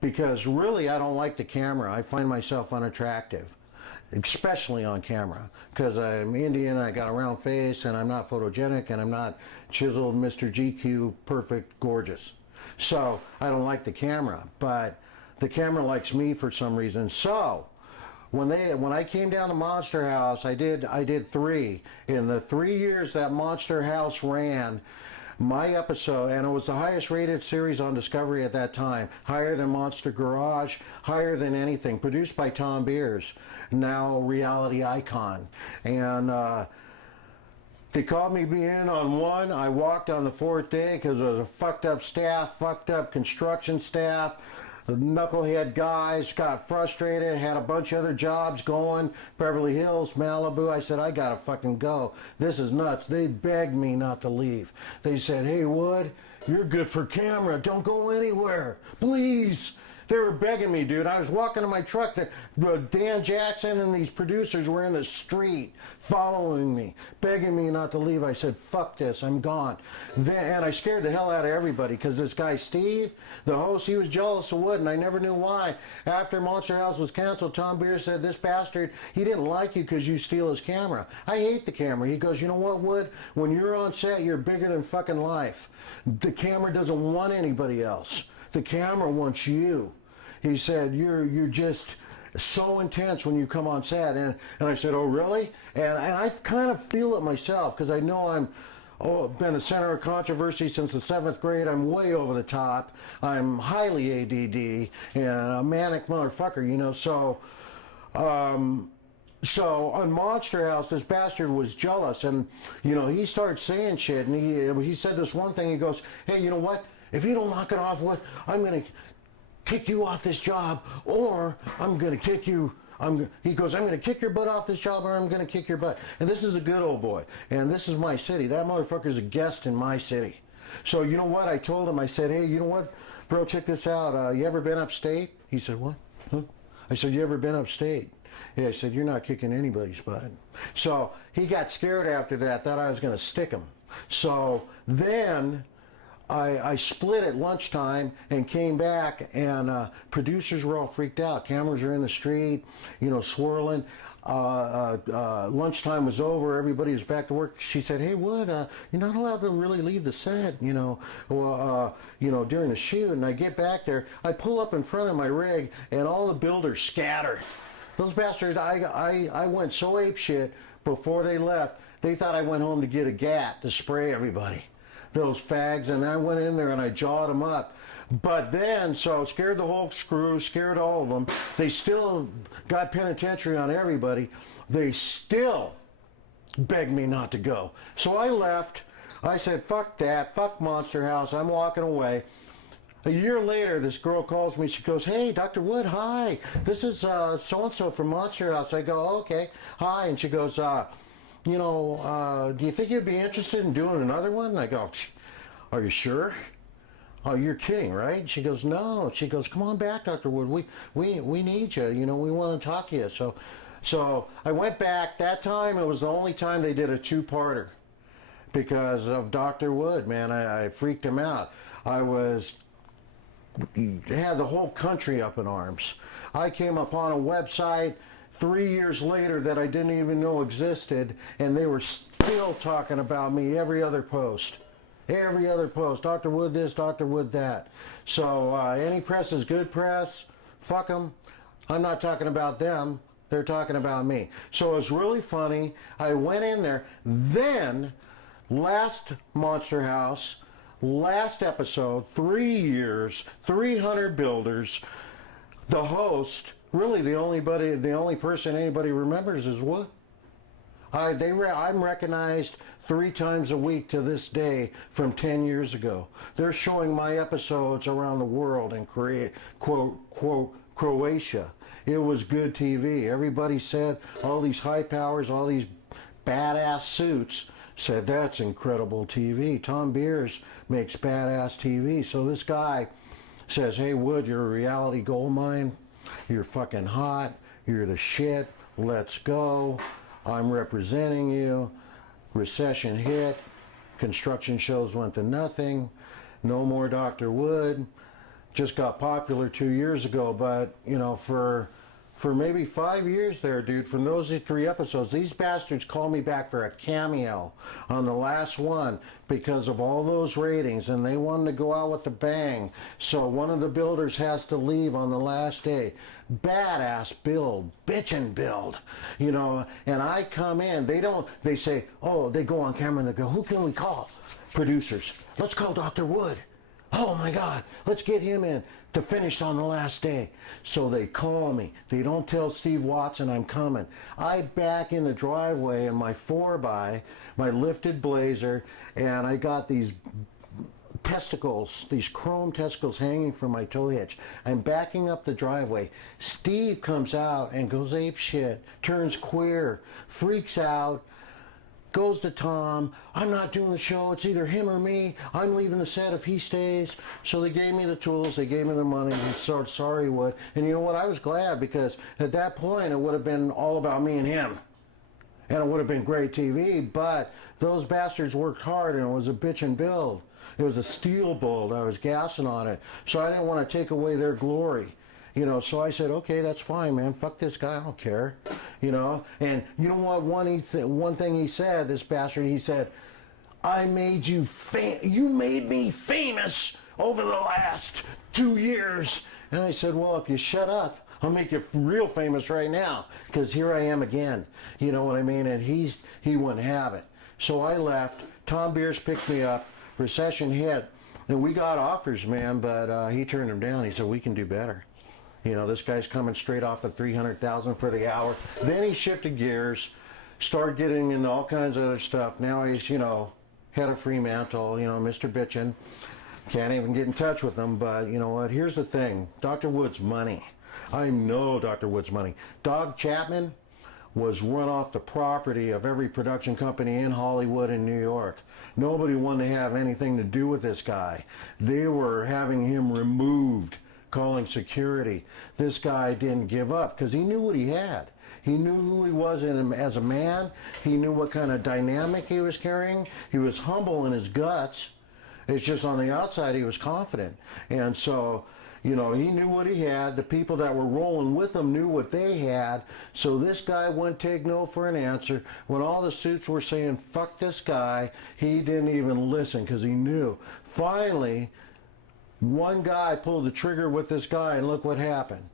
because really I don't like the camera. I find myself unattractive, especially on camera, because I'm Indian, I got a round face, and I'm not photogenic, and I'm not chiseled Mr. GQ, perfect, gorgeous. So I don't like the camera, but the camera likes me for some reason. So when I came down to Monster House, I did 3. In the 3 years that Monster House ran, my episode, and it was the highest rated series on Discovery at that time, higher than Monster Garage, higher than anything, produced by Tom Beers, now reality icon. And they called me in on 1. I walked on the 4th day because it was a fucked up staff, fucked up construction staff. The knucklehead guys got frustrated, had a bunch of other jobs going, Beverly Hills, Malibu. I said, I gotta fucking go. This is nuts. They begged me not to leave. They said, hey, Wood, you're good for camera. Don't go anywhere. Please. They were begging me, dude. I was walking to my truck. Dan Jackson and these producers were in the street following me, begging me not to leave. I said, fuck this, I'm gone. And I scared the hell out of everybody because this guy, Steve, the host, he was jealous of Wood, and I never knew why. After Monster House was canceled, Tom Beers said, this bastard, he didn't like you because you steal his camera. I hate the camera. He goes, you know what, Wood? When you're on set, you're bigger than fucking life. The camera doesn't want anybody else. The camera wants you. He said, you're just so intense when you come on set. And I said, oh, really? And I kind of feel it myself because I know been a center of controversy since the 7th grade. I'm way over the top. I'm highly ADD and a manic motherfucker, you know. So on Monster House, this bastard was jealous. And, you know, he started saying shit. And he said this one thing. He goes, hey, you know what? If you don't knock it off, I'm going to kick you off this job, or I'm going to kick you. He goes, I'm going to kick your butt off this job, or I'm going to kick your butt. And this is a good old boy. And this is my city. That motherfucker's a guest in my city. So you know what? I told him, I said, hey, you know what, bro, check this out. You ever been upstate? He said, what? Huh? I said, you ever been upstate? Yeah, I said, you're not kicking anybody's butt. So he got scared after that, thought I was going to stick him. So then I split at lunchtime and came back, and producers were all freaked out. Cameras are in the street, you know, swirling. Lunchtime was over. Everybody was back to work. She said, hey, Wood, you're not allowed to really leave the set, you know, during the shoot. And I get back there. I pull up in front of my rig, and all the builders scatter. Those bastards, I went so apeshit before they left, they thought I went home to get a gat to spray everybody. Those fags, and I went in there and I jawed them up. But then, so scared the whole crew, scared all of them. They still got penitentiary on everybody. They still begged me not to go. So I left. I said, fuck that, fuck Monster House, I'm walking away. A year later, this girl calls me. She goes, hey, Dr. Wood, hi. This is so-and-so from Monster House. I go, oh, okay, hi. And she goes, you know, do you think you'd be interested in doing another one? I go, are you sure? Oh, you're kidding, right? She goes, no. She goes, come on back, Dr. Wood. We need you. You know, we want to talk to you. So I went back. That time, it was the only time they did a 2-parter because of Dr. Wood, man. I freaked him out. Had the whole country up in arms. I came upon a website 3 years later that I didn't even know existed, and they were still talking about me every other post. Every other post. Dr. Wood this, Dr. Wood that. So any press is good press. Fuck them. I'm not talking about them. They're talking about me. So it was really funny. I went in there. Then, last Monster House, last episode, 3 years, 300 builders. The host, really the only person anybody remembers is Wood. I'm recognized 3 times a week to this day from 10 years ago. They're showing my episodes around the world in Croatia. It was good TV. Everybody said, all these high powers, all these badass suits, said that's incredible TV. Tom Beers makes badass TV. So this guy says, hey, Wood, you're a reality gold mine. You're fucking hot. You're the shit. Let's go. I'm representing you. Recession hit. Construction shows went to nothing. No more Dr. Wood. just got popular 2 years ago, but you know, for maybe 5 years there, dude, from those 3 episodes, these bastards called me back for a cameo on the last one because of all those ratings, and they wanted to go out with a bang. So one of the builders has to leave on the last day. Badass build, bitchin' build, you know, and I come in, they say, oh, they go on camera and they go, who can we call? Producers. Let's call Dr. Wood. Oh my God, let's get him in to finish on the last day. So they call me. They don't tell Steve Watson I'm coming. I back in the driveway in my 4x, my lifted Blazer, and I got these testicles, these chrome testicles hanging from my tow hitch. I'm backing up the driveway. Steve comes out and goes ape shit, turns queer, freaks out, goes to Tom, I'm not doing the show, it's either him or me, I'm leaving the set if he stays. So they gave me the tools, they gave me the money, and so sorry Wood. And you know what, I was glad, because at that point it would have been all about me and him. And it would have been great TV, but those bastards worked hard and it was a bitchin' build. It was a steel build, I was gassing on it. So I didn't want to take away their glory. You know, so I said, okay, that's fine, man. Fuck this guy, I don't care. You know, and you know what? One thing he said, this bastard, he said, I made you you made me famous over the last 2 years. And I said, well, if you shut up, I'll make you real famous right now, because here I am again. You know what I mean? And he wouldn't have it. So I left. Tom Beers picked me up. Recession hit, and we got offers, man, but he turned them down. He said, we can do better. You know, this guy's coming straight off of $300,000 for the hour. Then he shifted gears, started getting into all kinds of other stuff. Now he's, you know, head of Fremantle, you know, Mr. Bitchin'. Can't even get in touch with him, but you know what? Here's the thing. Dr. Wood's money. I know Dr. Wood's money. Dog Chapman was run off the property of every production company in Hollywood and New York. Nobody wanted to have anything to do with this guy. They were having him removed, calling security. This guy didn't give up because he knew what he had. He knew who he was as a man. He knew what kind of dynamic he was carrying. He was humble in his guts. It's just on the outside he was confident. And so, you know, he knew what he had. The people that were rolling with him knew what they had. So this guy wouldn't take no for an answer. When all the suits were saying, fuck this guy, he didn't even listen because he knew. Finally, one guy pulled the trigger with this guy, and look what happened.